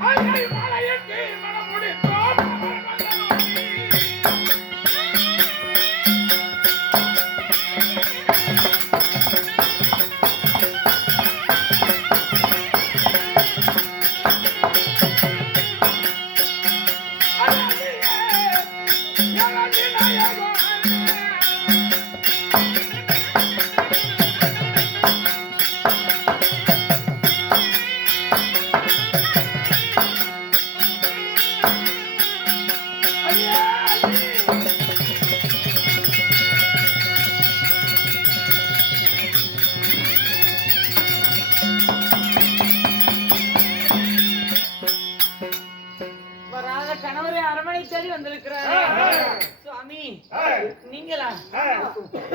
வராத நீங்களா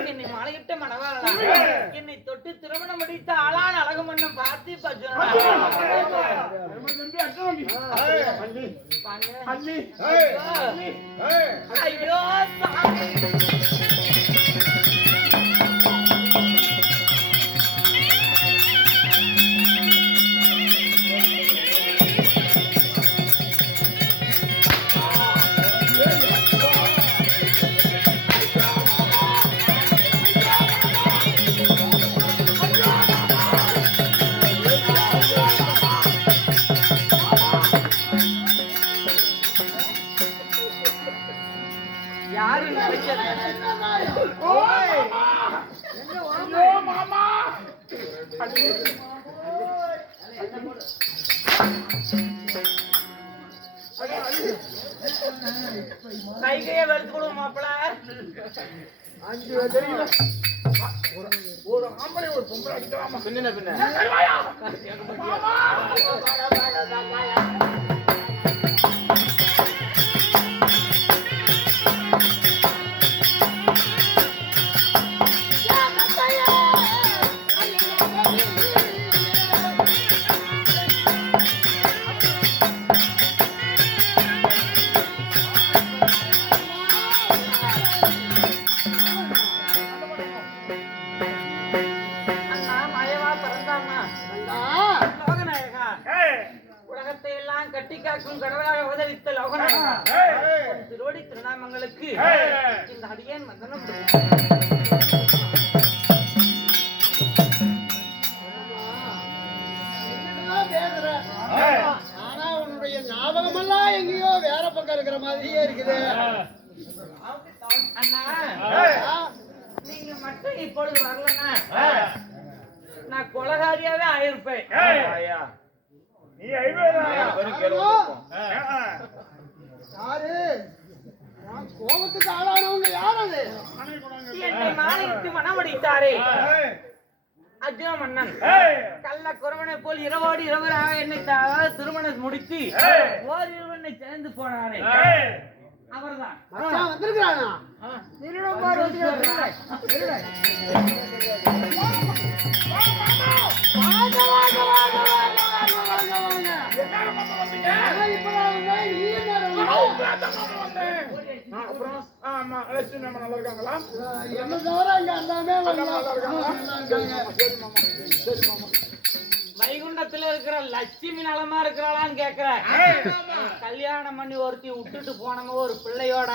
என்னை மாலையிட்ட மணவாளா என்னை தொட்டு திருமணம் முடித்த ஆளான அழகுமன்னம் பார்த்து பஜ்ஜனா ஐயோ சாமி. கைகையை வெளுத்து கொடுங்க மாப்பிள. ஒரு ஆம்பளை ஒரு பொம்பளை அடிக்கலாமா? பின்ன. பின்ன நல்லா இருக்காங்களா என்ன தவிர அங்க அந்தாமே வரல. நல்லா இருக்காங்களா இருக்காங்க. சரி மாமா சரி மாமா வைகுண்டத்துல இருக்கிற லட்சுமி நலமா இருக்கிறாளான்னு கேக்குற கல்யாணம் பண்ணி ஒருத்தி விட்டுட்டு போனவங்க ஒரு பிள்ளையோட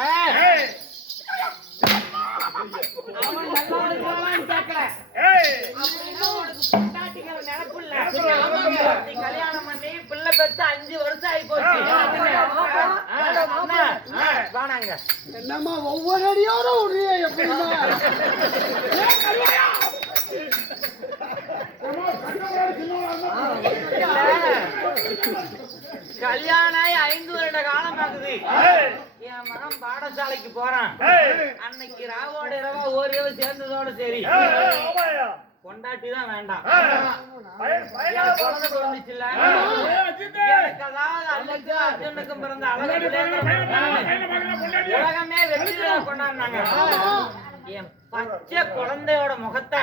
கல்யாணம் பண்ணி பிள்ளை பெத்து அஞ்சு வருஷம் ஆகி போச்சு வானாங்க என்னம்மா ஒவ்வொரு அடியோட விடுறியே எப்படிமா கல்யாணம் ஆகி ஐந்து வருட காலம் ஆகுது என் மகன் பாடசாலைக்கு போறான். அன்னைக்கு ராவோட இரவா ஒரு இரவு சேர்ந்ததோட சரி. கொண்டாட்டி தான் வேண்டாம். எனக்கு குழந்தை பிறந்துச்சுல்ல? எனக்கு அதாவது அன்னைக்கும் அர்ஜுனுக்கும் பிறந்த அழகு உலகமே வெற்றி விழா கொண்டாடினாங்க. என் பச்சை குழந்தையோட முகத்தை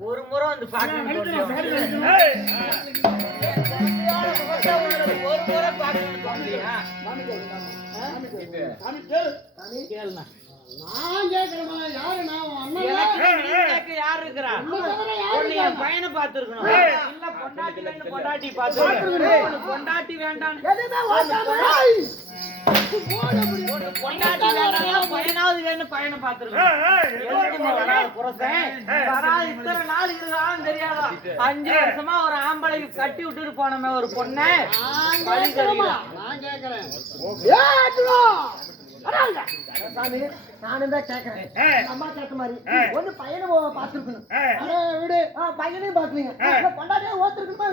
ஒரு முறை வந்து பார்க்கணும் ஒரு முறை கேளுண்ணா நான் கேட்கறேமா யாரு? நான் உன் அண்ணன்? எனக்கு யார் இருக்கிறா? உன்னை என் பையனை பார்த்திருக்கணும். இல்ல பொண்டாட்டி வேணும் பொண்டாட்டி பார்த்திருக்கணும் பொண்டாட்டி வேண்டாம். பொண்டாட்டி வேண்டாம் பையனாவது வேணும் பையனை பார்த்திருக்கணும் வராது? இத்தனை நாள் இருக்குதான்னு தெரியாதா? அஞ்சு வருஷமா ஒரு ஆம்பளைக்கு கட்டி விட்டுட்டு போனோமே ஒரு பொண்ணை. நான் வழி சாமி, நானும் தான் கேட்கறேன். அம்மா கேட்ட மாதிரி. ஒண்ணு பையனை பார்த்திருக்கணும். விடு. பையனையும் பார்க்கலீங்க. இல்ல, பொண்டாட்டியை ஓத்திருக்கணுமா.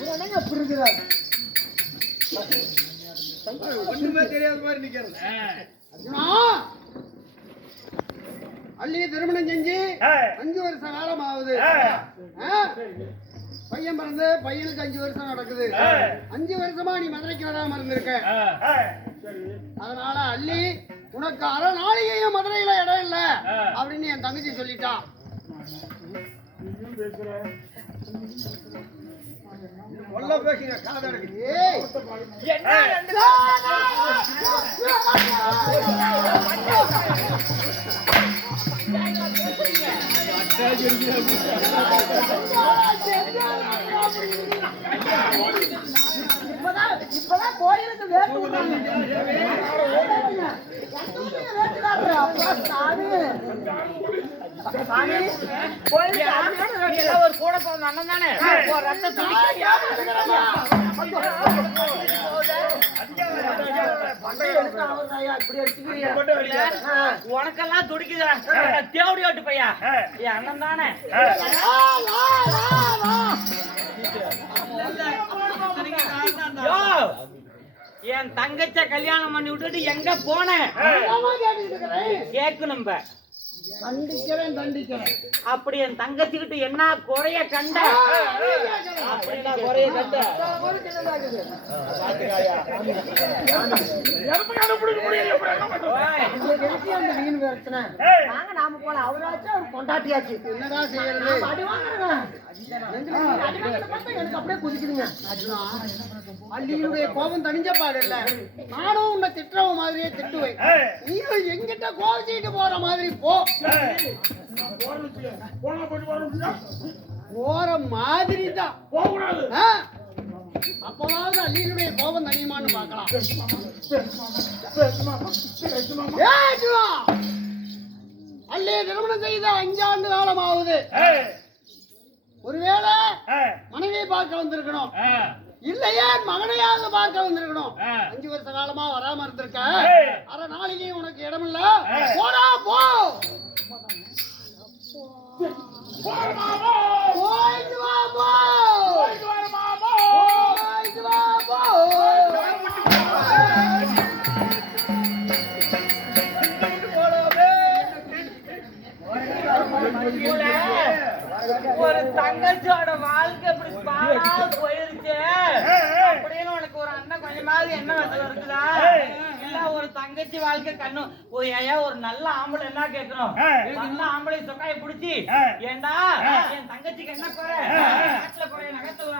இவர் என்னங்க இப்படி இருக்கிறார்? அர்ஜுனா, அள்ளியை திருமணம் செஞ்சு அஞ்சு வருஷம் காலம் ஆகுது? பையன் பிறந்து பையனுக்கு அஞ்சு வருஷம் நடக்குது. அஞ்சு வருஷமா நீ மதுரைக்கு வராம இருந்திருக்க. அதனால அள்ளி உனக்கு அரை நாளிகையும் மதுரையில இடம் இல்ல அப்படின்னு என் தங்கச்சி சொல்லிட்டா ஏய், இப்பதான் இப்பதான் கோயிலுக்கு வேட்டு விடுறாங்க. வேட்டு காட்டுற. அப்பா, சாமி. சாமி, கோயிலுக்கு ஒரு கூட அண்ணன் தானே ரத்த துணி உனக்கெல்லாம் துடிக்குதுடா. தேவடி ஓட்டு பையா. என் அண்ணன் தானே. என் தங்கச்ச கல்யாணம் பண்ணி விட்டுட்டு எங்க போன? கேட்கணும் இப்ப. தண்டிக்கிறேன் தண்டிக்கிறேன் அப்படி என் தங்கச்சி கிட்ட என்ன குறைய கண்ட? குறைய கண்ட? வாங்க நாம போலாம். அவராச்சும் அவர் கொண்டாட்டியாச்சு என்னடா செய்யறது? எனக்கு அப்படியே குதிக்குதுங்க. கோபம் தணிஞ்ச பாடு இல்ல நானும் உன்னை திட்டுறவ மாதிரியே திட்டுவேன். நீயும் எங்கிட்ட கோவிச்சுட்டு போற மாதிரி போ. போற மாதிரி தான் ஆ? அப்பவாவது அள்ளியுடைய கோபம் தனியுமான்னு பார்க்கலாம். ஜீவா! அள்ளியை திருமணம் செய்த அஞ்சாண்டு காலம் ஆகுது ஒருவேளை மனைவியை பார்க்க வந்திருக்கணும். இல்லையே மகனையாவது பார்க்க வந்திருக்கணும். அஞ்சு வருஷ காலமா வராம இருந்திருக்க. அரை நாளைக்கு உனக்கு இடம் இல்ல போடா போ. போயிட்டு வா போ. போயிட்டு வா போ. ஒரு தங்கச்சியோட வாழ்க்கை இப்படி பாழா உனக்கு கொஞ்சமாவது என்ன வசதி இருக்குதா? இல்ல ஒரு தங்கச்சி வாழ்க்கை கண்ணு? ஒரு ஐயா ஒரு நல்ல ஆம்பளை என்ன கேட்கணும்? நல்ல ஆம்பளை சொக்காய புடிச்சு. ஏண்டா? என் தங்கச்சிக்கு என்ன குறை? நாட்டுல நகத்துல.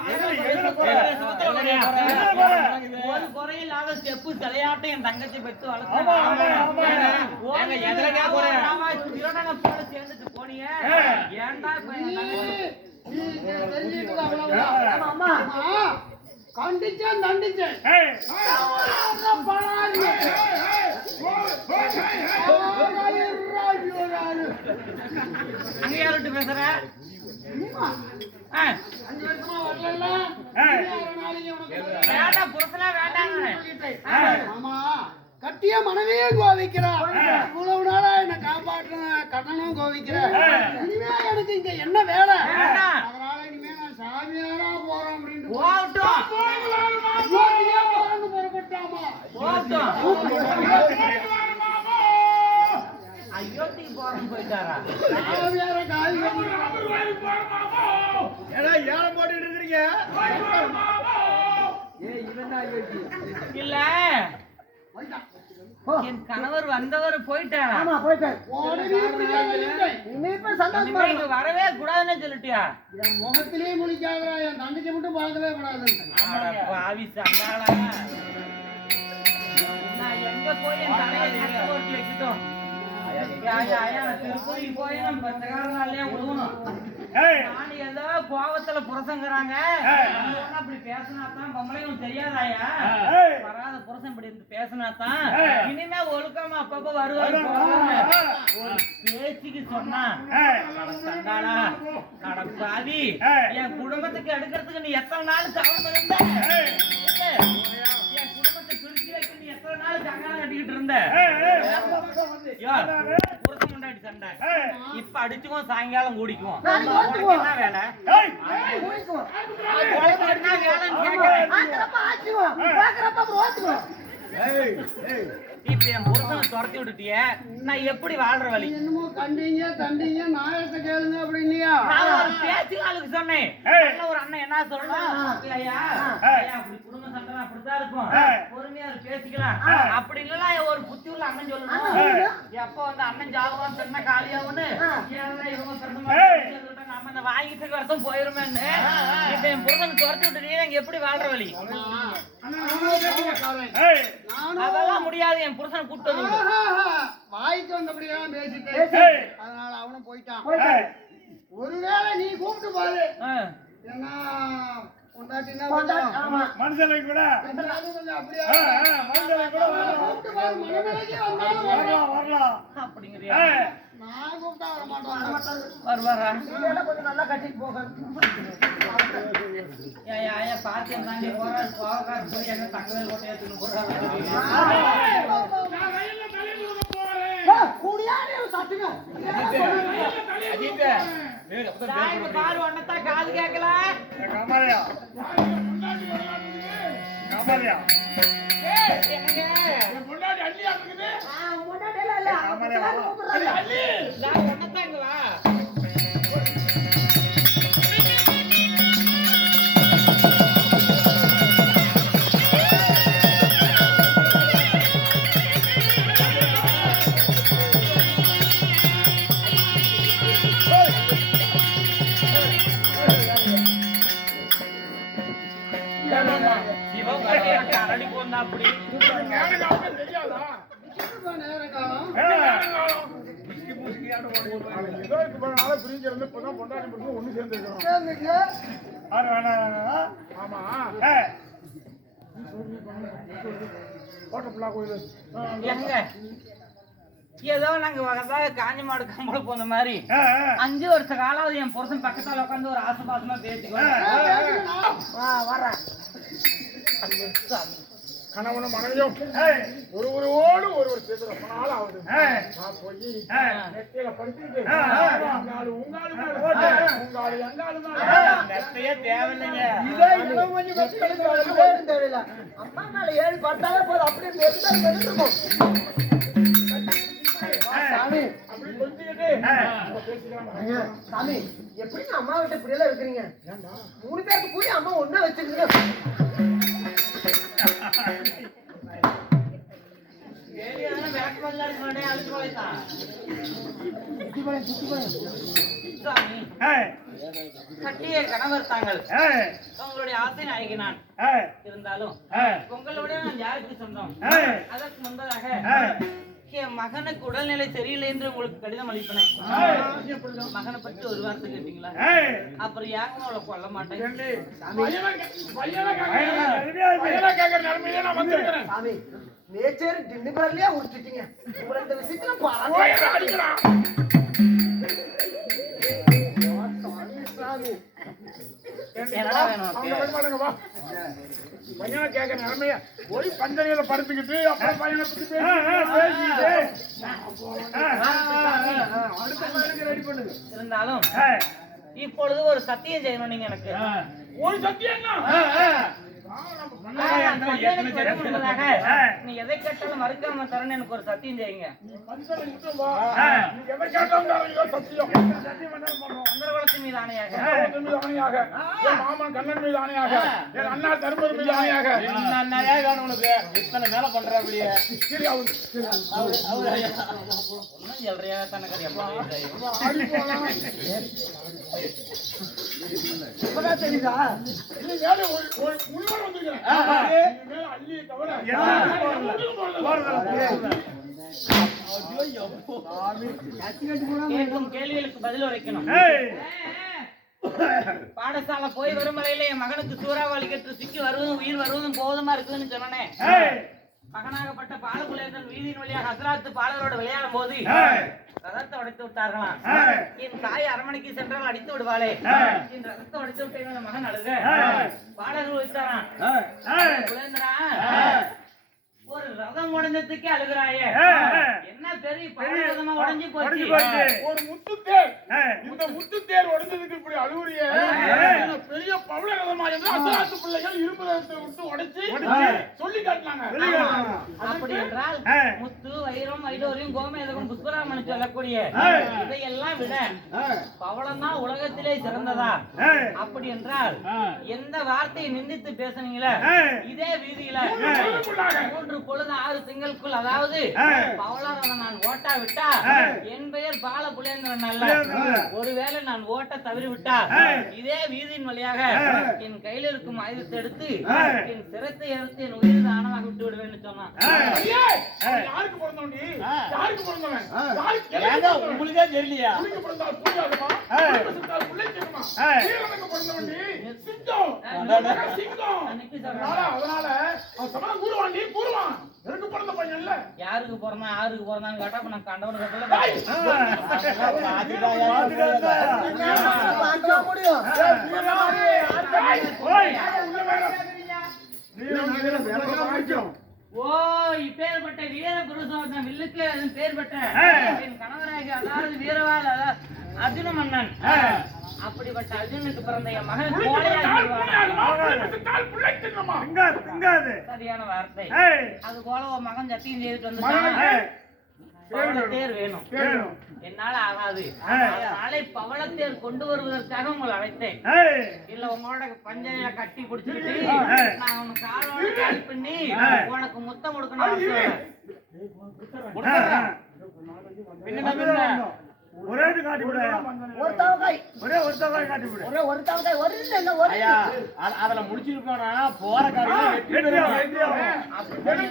ஒரு குறையும் இல்லாத செப்பு தலையாட்டம் என் தங்கச்சி பெத்து வளர்த்து சேர்ந்துட்டு போனியே. ஏன்டா இப்ப என் தங்கச்சி? கண்டிச்சேன் தண்டிச்சேன். அங்க யாருட்டு பேசுற? அஞ்சு வருஷமா வரல வேண்டாம் புருஷனா வேண்டாம் ஆமா. கட்டிய மனைவியே கோவிக்கிறா. இவ்வளவு நாளா என்ன காப்பாற்றின கண்ணனும் கோவிக்கிற. இனிமே எனக்கு இங்க என்ன வேலை? வேண்டாம். அதனால சாமியாரா போறேன் அப்படின்னு போகட்டும். ஜோதியா போறேன்னு புறப்பட்டாமா போகட்டும். அயோத்திக்கு போறேன்னு போயிட்டாரா? சாமியார காய் இல்ல என் கணவர் வந்தவர் போயிட்டாரா? ஆமா போயிட்டாரு. இனிமே இப்ப சந்தோஷமா இனிமே இங்க வரவே கூடாதுன்னு சொல்லு சொல்லிட்டியா? என் முகத்திலேயே முழிக்காதடா என் தங்கச்சி மட்டும் பார்க்கவே கூடாது அட பாவி சண்டாளா நான் எங்க போய் என் தலையை கட்ட ஓட்டி கோபத்துல ஐயா, போய் நம்ம ஏதோ கோவத்துல அப்படி பேசினாதான் பொம்பளையும் தெரியாதாயா வராத புருஷன் இப்படி இருந்து இனிமே ஒழுக்கமா அப்பப்ப வருவாரு ஒரு பேச்சுக்கு சொன்னா அட சண்டாளா என் குடும்பத்துக்கு எடுக்கிறதுக்கு நீ எத்தனை நாள் தவறு இருந்த எத்தனை நாள் கட்டிக்கிட்டு இருந்த. சண்டை. இப்ப அடிச்சுக்குவோம் சாயங்காலம் கூடிக்குவோம். உனக்கு. என்ன வேலை? உனக்கு என்ன வேலைன்னு கேட்கிறேன். இப்ப என் புருஷனை துரத்தி விட்டுட்டிய. நான் எப்படி வாழ்ற வழி? என்னமோ கண்டீங்க தண்டீங்க நாயத்தை கேளுங்க அப்படின்னியா நான் ஒரு பேச்சுக்காலுக்கு சொன்னேன். ஒரு அண்ணன் என்ன சொல்லணும்? ஐயா குடும்ப சண்டை அப்படித்தான் இருக்கும். பொறுமையா பேசிக்கலாம். அப்படி இல்லைன்னா ஒரு புத்தி உள்ள அண்ணன் சொல்லணும். எப்ப வந்து அண்ணன் பெண்ண காலியாகும்னு? ஏன்னா இவங்க பிறந்த. நம்ம இந்த வாங்கிட்டு வருஷம் போயிருமேன்னு. இப்ப என் புருஷன் துரத்தி இங்க எப்படி வாழ்ற வழி? அதெல்லாம் முடியாது என் புருஷன் கூப்பிட்டு வந்து. வாய்க்கு வந்தபடியா பேசிட்டேன். ஏய் அதனால அவனும் போயிட்டான். ஒருவேளை நீ கூப்பிட்டு பாரு. என்ன கொண்டாட்டினா கொஞ்சம் மனுஷனை கூட. கொஞ்சம் அது கொஞ்சம் அப்படியே ஆ, ஆ, மனுஷனை கூட வரலாம் கூப்பிட்டு பாரு மனநிலைக்கு வந்தாலும் வரலாம். வரலாம். வரலாம். அப்படிங்கிறியா? ஏய் நான் கூப்பிட்டா வர மாட்டான். வருவாரா? கொஞ்சம் நல்லா கட்டிட்டு போக. ஏன் ஏன் ஏன் பாத்து தாண்டி போறாரு போகாரு போய் எங்க தங்கவேல் கோட்டையை சட்டுங்க. பாரு ஒன்னத்தா காது கேட்கல. கமாலியா. கமாலியா. என்னங்க? முன்னாடி அள்ளி இருக்குது பொண்டாட்டி புருஷன் ஒண்ணு சேர்ந்து இருக்கிறோம் சேர்ந்துங்க ஆறு வேணாம் ஆமா ஏய் கோட்டை புள்ளா கோயில் ஏதோ நாங்க வகதாக காஞ்சி மாடு கம்பள போன மாதிரி. அஞ்சு வருஷ காலாவது என் புருஷன் பக்கத்தால உட்காந்து ஒரு ஆசபாசமா பேசிக்குவேன் வரேன் கணவனும் மனைவியும் ஒரு ஒருவோடு ஒருவர் சேர்ந்து ரொம்ப நாள் ஆகுது நான் போய். நெத்தியில படுத்துக்கிட்டு. உங்காலு உங்காலு அம்மா மேல ஏறி பட்டாலே போதும். அப்படியே மெதுக்கும் சாமி. அப்படி சாமி அம்மா விட்டு இப்படி எல்லாம் இருக்கிறீங்க? மூணு பேருக்கு கூடி அம்மா ஒண்ணா வச்சிருக்கீங்க கட்டிய கணவர் தாங்கள். உங்களுடைய ஆசை நாயகி நான் இருந்தாலும் உங்களுடைய நான் யாருக்கு சொந்தம் அதற்கு முன்பதாக என் மகனுக்கு உடல்நிலை சரியில்லை என்று உங்களுக்கு கடிதம் அளிப்பனேன் மகனை பற்றி ஒரு வார்த்தை கேட்டீங்களா அப்புறம் யாருக்கும் அவளை கொல்ல மாட்டேன். சாமி. நேச்சர் டின்னு பேர்லயே உடிச்சிட்டீங்க உங்களை இந்த விஷயத்துல பாராட்டு பையனை கேட்க போய் படுத்துக்கிட்டு அப்புறம் பையனை பத்தி அடுத்த பையனுக்கு ரெடி இருந்தாலும் இப்பொழுது ஒரு சத்தியம் செய்யணும் நீங்க எனக்கு ஒரு சத்தியம் நீ எதை கேட்டாலும் மறுக்காம தரேன்னு எனக்கு ஒரு சத்தியம் செய்யுங்க நீ எதை கேட்டாலும் சத்தியம் சந்திரகுலத்தின் மீது ஆணையாக கண்ணன் மீது ஆணையாக என் மாமன் கண்ணன் மீது ஆணையாக என் அண்ணா தர்மர் ஆணையாக இத்தனை மேல பண்ற அப்படியே சொல்றியா தனக்கு இப்பதான் தெரியுதா கேள்விகளுக்கு பதில் உரைக்கணும். பாடசாலை போய் வரும் வரையில என் மகனுக்கு சூறாவளி கற்று சிக்கி வருவதும் உயிர் வருவதும் போதுமா இருக்குதுன்னு சொன்னனே. மகனாகப்பட்ட பாலகுலேந்தன் வீதியின் வழியாக ஹசராத்து பாலரோடு விளையாடும் போது ரதத்தை உடைத்து விட்டார்களாம் என் தாய் அரமனைக்கு சென்றால் அடித்து விடுவாளே. என் ரதத்தை உடைத்து விட்டேன் மகன் அழுக. குலேந்திரா ஒரு ரதம் உடைஞ்சதுக்கே அழுகிறாயே. என்ன பெரிய பழைய ரதமா உடைஞ்சு போச்சு? ஒரு முத்து தேர் இந்த முத்து தேர் உடைஞ்சதுக்கு இப்படி அழுகுறியே? பெரிய பவள ரதமா இருந்தா அசலாத்து பிள்ளைகள் இரும்பு ரதத்தை விட்டு உடைச்சு சொல்லி காட்டினாங்க. அப்படி என்றால் முத்து வைரம் வைடோரியம் கோமேதகம் புஷ்பராமன் சொல்லக்கூடிய இதையெல்லாம் விட பவளம் தான் உலகத்திலே சிறந்ததா? அப்படி என்றால் எந்த வார்த்தையை நிந்தித்து பேசுனீங்களே? இதே வீதியில மூன்று பொழுது ஆறு திங்களுக்குள் அதாவது பவளரதம் நான் ஓட்டா விட்டா என் பெயர் பால புலேந்திரன் அல்ல. ஒருவேளை நான் ஓட்ட தவறி விட்டா இதே வீதியின் வழியாக என் கையில் இருக்கும் ஆயுதத்தை எடுத்து என் சிரத்தை எடுத்து என் உயிர் தானமாக விட்டு விடுவேன்னு சொன்னான் யாருக்கு பிறந்தவன்? நீ? யாருக்கு பிறந்தவன்? உங்களுக்கே தெரியலையா. அதனால அவன் கூறுவான் நீ கூறுவான் எனக்கு பிறந்த பையன் இல்ல யாருக்கு பிறந்தா யாருக்கு பிறந்தான்னு கேட்டா நான் கண்டவன் கட்டல பார்க்க முடியும் ஓ இப்பேற்பட்ட வீர புருஷோத்தம் வில்லுக்கு அது பேர் பெற்ற என் கணவராகி அதாவது வீரவாள் அதாவது அர்ஜுன மன்னன் அப்படிப்பட்ட அர்ஜுனுக்கு பிறந்த என் மகன் கோழையாகி சரியான வார்த்தை. அது போல உன் மகன் சத்தியம் செய்துட்டு வந்து பவளத்தேர் வேணும். என்னால ஆகாது. அதனால பவளத்தேர் கொண்டு வருவதற்காக உங்களை அழைத்தேன். இல்ல உங்களோட பஞ்சையில கட்டி பிடிச்சிட்டு நான் உனக்கு காலோட கால் பண்ணி உனக்கு முத்தம் கொடுக்கணும். ஒரே காட்டி ஒரு தவக்காய். ஒரே ஒரு தகவல் காட்டி விடு. ஒரே ஒரு தவக்காய் ஒரு இல்ல ஒரு ஐயா அதுல முடிச்சிருப்பானா போற காரியம் வெற்றி பெறும்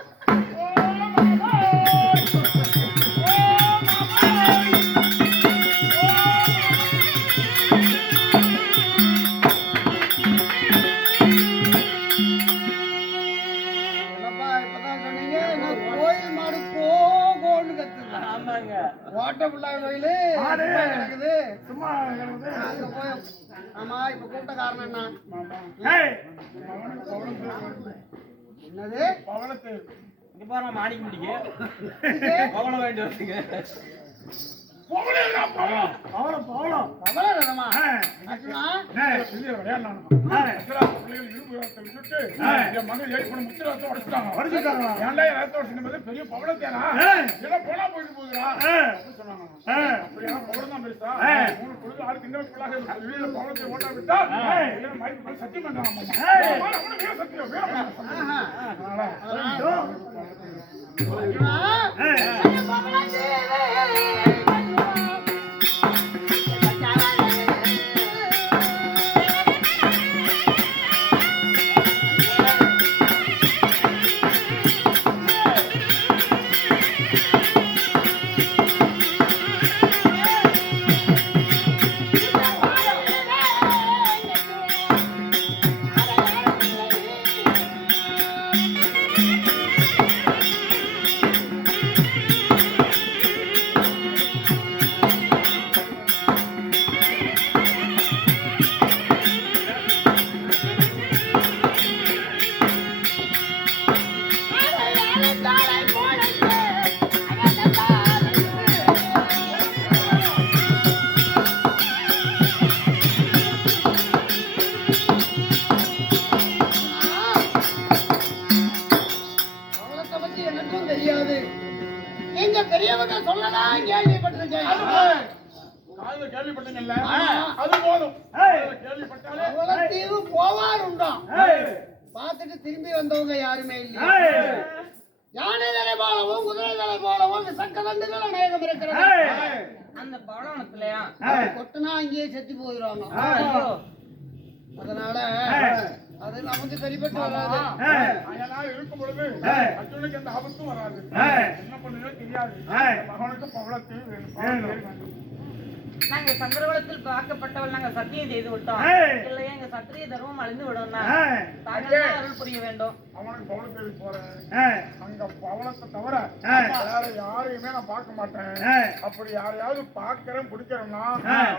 ஓட்ட பிள்ளை கோயிலு கிடக்குது. சும்மா கிடக்குது. அங்க போய் ஆமா இப்ப கூப்பிட்ட காரணம் என்ன என்னது? இங்க பாரு மாணிக்க முடிங்க பவளம் வேண்டி வருதுங்க பவளம் பவளம். ரதமா? என் ரத்தம் உடைச்சின போது பெரிய பவளத்தேனா? போனா போயிட்டு அப்படின்னு சொன்னாங்க. அப்படியா? பவளம் தான். மூணு பொழுது ஆறு திங்கள் பிள்ளாக பவளத்தை ஓட்டா விட்டா சத்தியம் பண்றாங்க சத்தியம்? அதனால பார்த்துட்டு திரும்பி வந்தவங்க யாருமே இல்லை யானை தலை போலவும் குதிரை தலை போலவும் விசக்கதண்டுகள் அநேகம் இருக்கிறது. அந்த பவளவனத்துலயா? கொட்டுனா அங்கேயே செத்து போயிடுவாங்க. ஐயோ! அதனால அது நமக்கு சரிப்பட்டு வராது. அதனால இருக்கும் பொழுது அர்ஜுனுக்கு எந்த ஆபத்தும் வராது. என்ன பண்ணுதோ தெரியாது. மகனுக்கு பவளத்தில் வேணும். நாங்க சந்திரகுலத்தில் பார்க்கப்பட்டவள் நாங்க சத்தியம் செய்து விட்டோம். இல்லையா எங்க சத்திரிய தர்மம் அழிந்து விடும் தாங்கள் தான் அருள் புரிய வேண்டும். அவனுக்கு பவளத்தில் போறேன். அங்க பவளத்தை தவிர வேற யாரையுமே நான் பார்க்க மாட்டேன். அப்படி யாரையாவது பார்க்கறேன் பிடிக்கிறேன்னா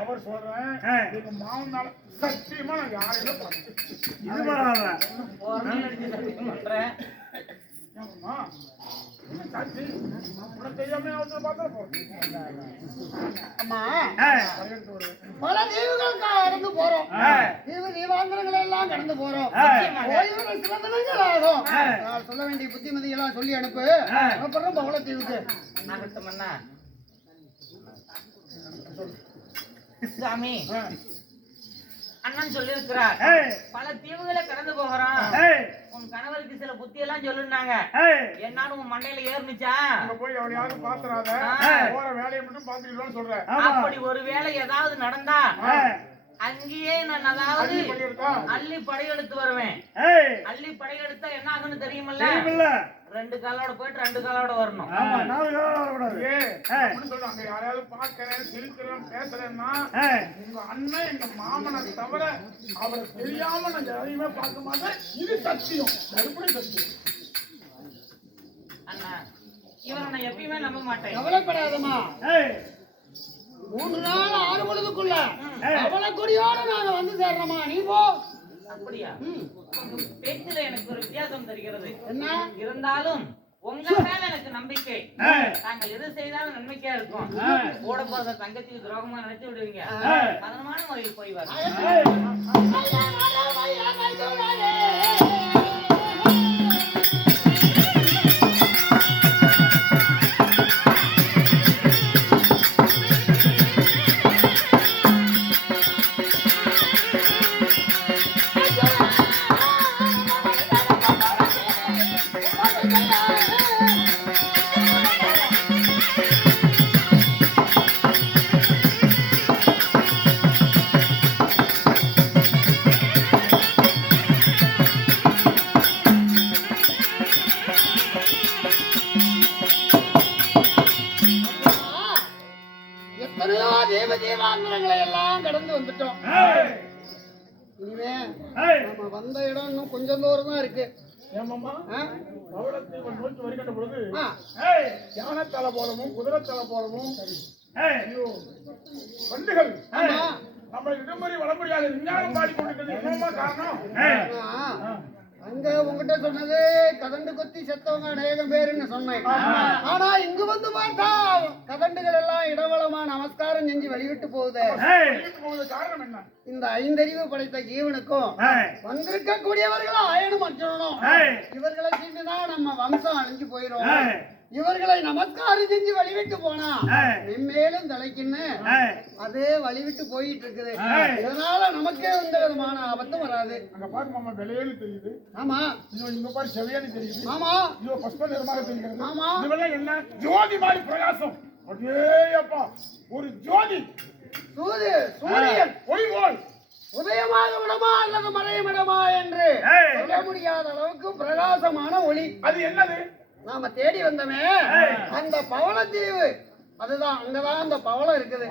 அவர் சொல்றேன் எங்க மாமனால சத்தியமா நான் யாரையுமே பார்க்க ஒரு நாள் அடிச்சு சத்தியம் பண்றேன். பல போறோம். தீவு தீவாந்திரங்களை எல்லாம் கடந்து போறோம். ஆகும் நான் சொல்ல வேண்டிய புத்திமதியெல்லாம் சொல்லி அனுப்பு. அப்புறம் ஆகட்டும் அண்ணா சாமி. அண்ணன் சொல்லியிருக்கிறார். பல தீவுகளை கடந்து போகிறான் உன் கணவருக்கு சில புத்தி எல்லாம் சொல்லுனாங்க என்னாலும் உன் மண்டையில ஏறுனுச்சா? அங்க போய் எவனையாவது பாத்துறாத. போற வேலையை மட்டும் பாத்துக்கிட்டு சொல்றேன் அப்படி ஒருவேளை ஏதாவது நடந்தா அங்கேயே நான் அதாவது அள்ளி படையெடுத்து? வருவேன். அள்ளி படையெடுத்தா என்ன ஆகும்னு தெரியுமில்ல. ரெண்டு காலோட போயிட்டு ரெண்டு காலோட வரணும். ஏ அப்படின்னு சொல்றேன் அங்க யாரையாவது பாக்குறேன் சிரிக்கிறேன் பேசுறேன்னா உங்க அண்ணன் எங்க மாமனை தவிர அவரை தெரியாம நான் எதையுமே பார்க்க மாட்டேன். இது சத்தியம். எப்படி சத்தியம்? அண்ணா இவரை நான் எப்பயுமே நம்ப மாட்டேன். கவலைப்படாதம்மா. மூன்று நாள் ஆறு பொழுதுக்குள்ள அவளை கொடியோட நாங்க வந்து சேர்றோமா நீ போ. அப்படியா பேச்சுல எனக்கு ஒரு வித்தியாசம் தெரிகிறது என்ன இருந்தாலும் உங்க மேல எனக்கு நம்பிக்கை நாங்கள் எது செய்தாலும் நன்மைக்கா இருக்கும் கூட போறத தங்கச்சிக்கு துரோகமா நினைச்சு விடுவீங்க அதனமான முறையில் போய் வர இருக்கு. வருகின்ற பொழுது. யானை தலை போலவும் குதிரை தலை போலவும் ஐயோ வண்டுகள். நம்மளை இடமறி வளமுடியாத விஞ்ஞானம் பாடிக்கொண்டிருக்கிறது. என்னமா காரணம். அங்க உங்ககிட்ட சொன்னது கதண்டு கொத்தி செத்தவங்க அநேகம் பேருன்னு சொன்னேன். ஆனா இங்க வந்து பார்த்தா கதண்டுகள் எல்லாம் இடவளமா நமஸ்காரம் செஞ்சு வழிவிட்டு போகுது. காரணம் என்ன? இந்த ஐந்தறிவு படைத்த ஜீவனுக்கும் வந்திருக்க கூடியவர்களும் ஆயனும் அர்ஜுனனும். இவர்களை செஞ்சுதான் நம்ம வம்சம் அழிஞ்சு போயிரும். இவர்களை நமஸ்காரம் செஞ்சு வழிவிட்டு போனா மென்மேலும் தலைக்குன்னு அதே வழிவிட்டு போயிட்டு இருக்குது இதனால நமக்கே எந்த விதமான ஆபத்தும் வராது. அங்க பாரு மாமா விலையேன்னு தெரியுது. ஆமா. இதோ இங்க பாரு செவையான்னு தெரியுது. ஆமா. இதோ பஸ்ப நிறமாக தெரிகிறது. ஆமா. இதுவெல்லாம் என்ன? ஜோதி மாதிரி பிரகாசம். அடே அப்பா ஒரு ஜோதி. சூது சூரியன். பொய் போல். உதயமாக விடமா அல்லது மறையும் விடமா என்று சொல்ல முடியாத அளவுக்கு பிரகாசமான ஒளி. அது என்னது? நாம தேடி வந்தோமே. அந்த பவளத்தீவு. அதுதான் அங்கதான் அந்த பவளம் இருக்குது.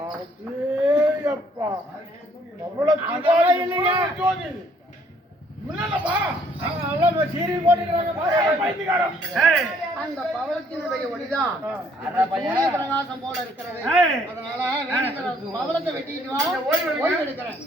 அந்த பவளத்தினுடைய ஒளிதான். பிரகாசம் போல இருக்கிறது. அதனால பவளத்தை வெட்டிட்டு ஓய்வு எடுக்கிறேன்.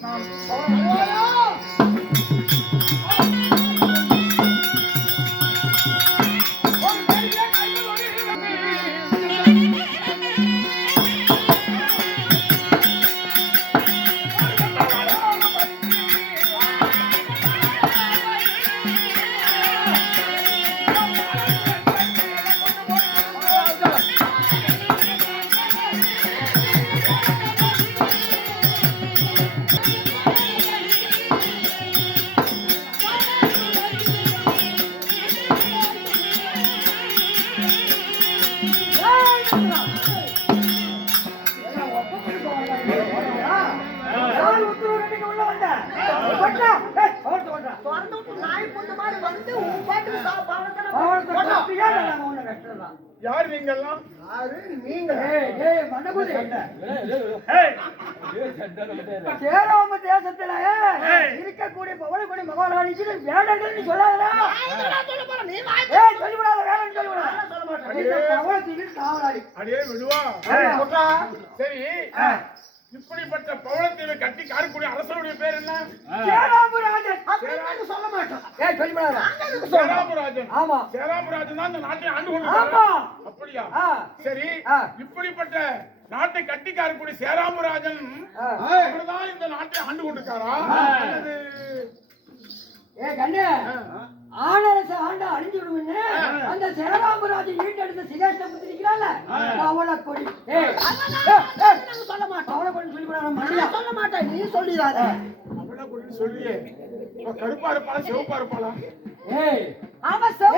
ஏய், சேராம தேசத்துல இருக்கக்கூடிய பவளக்குடி மகாராணிக்கு வேடங்கள்னு சொல்லாதடா. நீ வாய் ஏய், சொல்லிவிடாத, வேடன்னு சொல்லிவிடாத. பவளத்துக்கு காவலாளி. அடே விடுவா. சரி. இப்படிப்பட்ட பவளத்தீவை கட்டி காரக்கூடிய அரசனுடைய பேர் என்ன? சேராமராஜன். அப்படின்னு சொல்ல மாட்டோம் ஏய், சொல்லிவிடாத. சேராபுராஜன். ஆமா. சேராபுராஜன் தான் இந்த நாட்டை ஆண்டு ஆமா. கொண்டு அப்படியா? ஆ, சரி. இப்படிப்பட்ட நாட்டை கட்டி காரக்கூடிய சேராபுராஜன். அவர்தான் இந்த நாட்டை ஆண்டு கொண்டிருக்காரா? ஏய், கண்ணு, ஆனரச ஆண்டா அழிஞ்சு விடுவீங்க அந்த சேராமராஜன் ஈட்டெடுத்த சிகேஷ புத்திரிக்கிறாள் பவளக்கொடி. ஏய், ஏய், ஏய், நாங்க சொல்ல மாட்டோம் பவளக்கொடி சொல்லிவிடாத மண்டியா மாட்டேன் நீ சொல்லிடாத. அவளை குறித்து சொல்லியே. கருப்பா இருப்பாளா சிவப்பா இருப்பாளா? ஏய்.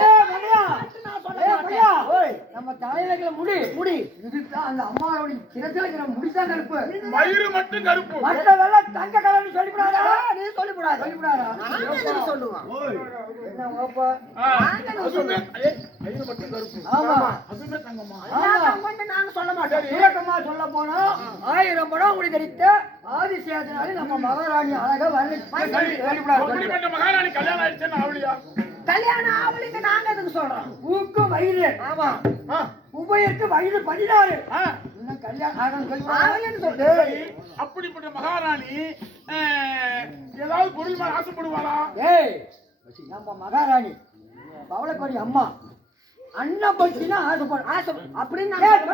ஏய், மணியா. நான் நம்ம தலையில இருக்கிற முடி முடி. இதுதான் அந்த அம்மாவோட சிரத்துல இருக்கிற முடிதான் கருப்பு. மயிறு மட்டும் கருப்பு. மற்றதெல்லாம் தங்க கலர்னு சொல்லிவிடாதா? நீ சொல்லிவிடாத? சொல்லிவிடாதா? என்ன ஓப்பா மயிறு மட்டும் கருப்பு. ஆமா. அதுவுமே தங்கம்மா. நாங்க சொல்ல மாட்டோம். சுருக்கமா சொல்ல போனா ஆயிரம் படம் உங்களுக்கு கிடைத்த ஆதிசேதனாலே நம்ம மகாராணி அழகா வரல மகாராணி கல்யாணம் ஆயிடுச்சுன்னு ஆவலியா? கல்யாணம் ஆவலிங்க நாங்க எதுக்கு சொல்றோம்? ஊக்கு வயிறு. ஆமா. உபயருக்கு வயிறு பதினாறு. இன்னும் கல்யாணம் ஆகணும் சொல்லி ஆவலின்னு சொல்லு. அப்படிப்பட்ட மகாராணி ஏதாவது பொருள் மேல ஆசைப்படுவாளா? ஏய் நம்ம மகாராணி பவளக்கொடி அம்மா அண்ணன் பச்சினா ஆசைப்படும் ஆசை அப்படின்னு அண்ணன்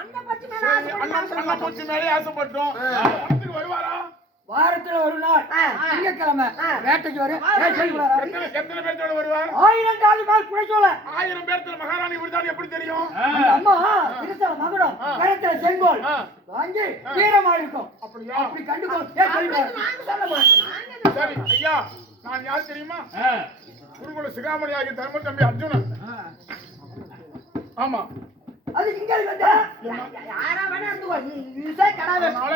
அண்ணா அண்ணா. பூச்சி மேலே ஆசைப்பட்டோம். வருவாரா? வாரத்துல ஒரு நாள். திங்கக்கிழமை வேட்டைக்கு வரும் எத்தனை பேர்த்தோட வருவார் ஆயிரம் காலி மேல் குழைச்சோல ஆயிரம் பேர்த்துல மகாராணி விடுதான்னு எப்படி தெரியும்? அம்மா திருத்தல மகுடம் கரத்துல செங்கோல். வாங்கி வீரமா இருக்கும். அப்படியா? அப்படி கண்டுக்கோ. சரி ஐயா நான் யார் தெரியுமா? குருகுல சிகாமணி ஆகிய தர்ம தம்பி அர்ஜுனன். ஆமா. அது இங்க வந்து யாரா வேணா இருந்துக்கோ நீ அதனால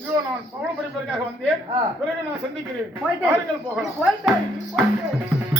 இதோ நான் பவள பரிப்பதற்காக வந்தேன். பிறகு நான் சந்திக்கிறேன். போயிட்டு போகலாம். போயிட்டு போயிட்டு